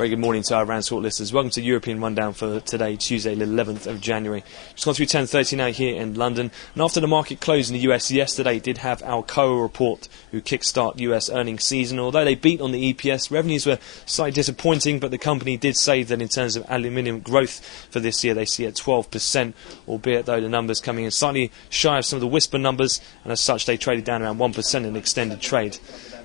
Very good morning to our RANsquawk listeners. Welcome to European Rundown for today, Tuesday, the 11th of January. Just gone through 10:30 now here in London. And after the market closed in the US yesterday, did have Alcoa report, who kickstart US earnings season. Although they beat on the EPS, revenues were slightly disappointing, but the company did say that in terms of aluminium growth for this year, they see at 12%, albeit though the numbers coming in slightly shy of some of the whisper numbers, and as such they traded down around 1% in extended trade.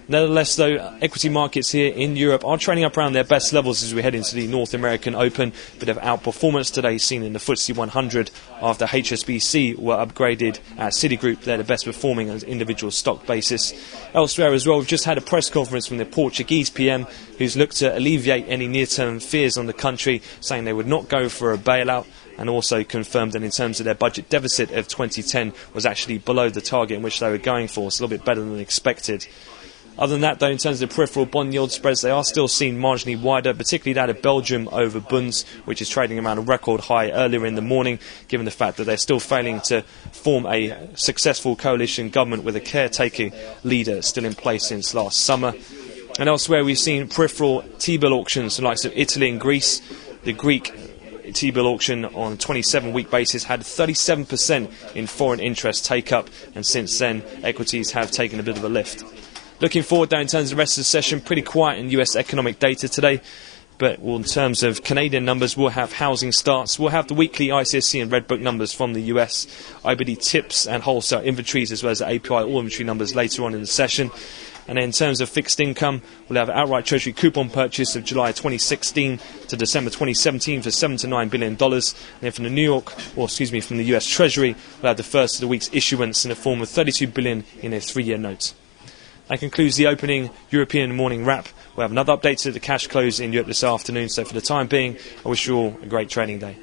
Nevertheless, though, equity markets here in Europe are trading up around their best levels as we head into the North American Open. Bit of outperformance today seen in the FTSE 100 after HSBC were upgraded at Citigroup. They're the best performing on an individual stock basis. Elsewhere as well, we've just had a press conference from the Portuguese PM, who's looked to alleviate any near-term fears on the country, saying they would not go for a bailout, and also confirmed that in terms of their budget deficit of 2010 was actually below the target in which they were going for, so a little bit better than expected. Other than that, though, in terms of the peripheral bond yield spreads, they are still seen marginally wider, particularly that of Belgium over Bunds, which is trading around a record high earlier in the morning, given the fact that they're still failing to form a successful coalition government with a caretaker leader still in place since last summer. And elsewhere, we've seen peripheral T-bill auctions, the likes of Italy and Greece. The Greek T-bill auction on a 27-week basis had 37% in foreign interest take-up, and since then, equities have taken a bit of a lift. Looking forward, though, in terms of the rest of the session, pretty quiet in US economic data today. But in terms of Canadian numbers, we'll have housing starts. We'll have the weekly ICSC and Red Book numbers from the US, IBD tips and wholesale inventories, as well as the API all inventory numbers later on in the session. And then in terms of fixed income, we'll have outright Treasury coupon purchase of July 2016 to December 2017 for $7 to $9 billion. And then from the US Treasury, we'll have the first of the week's issuance in the form of $32 billion in a 3-year note. That concludes the opening European morning wrap. We'll have another update to the cash close in Europe this afternoon. So for the time being, I wish you all a great trading day.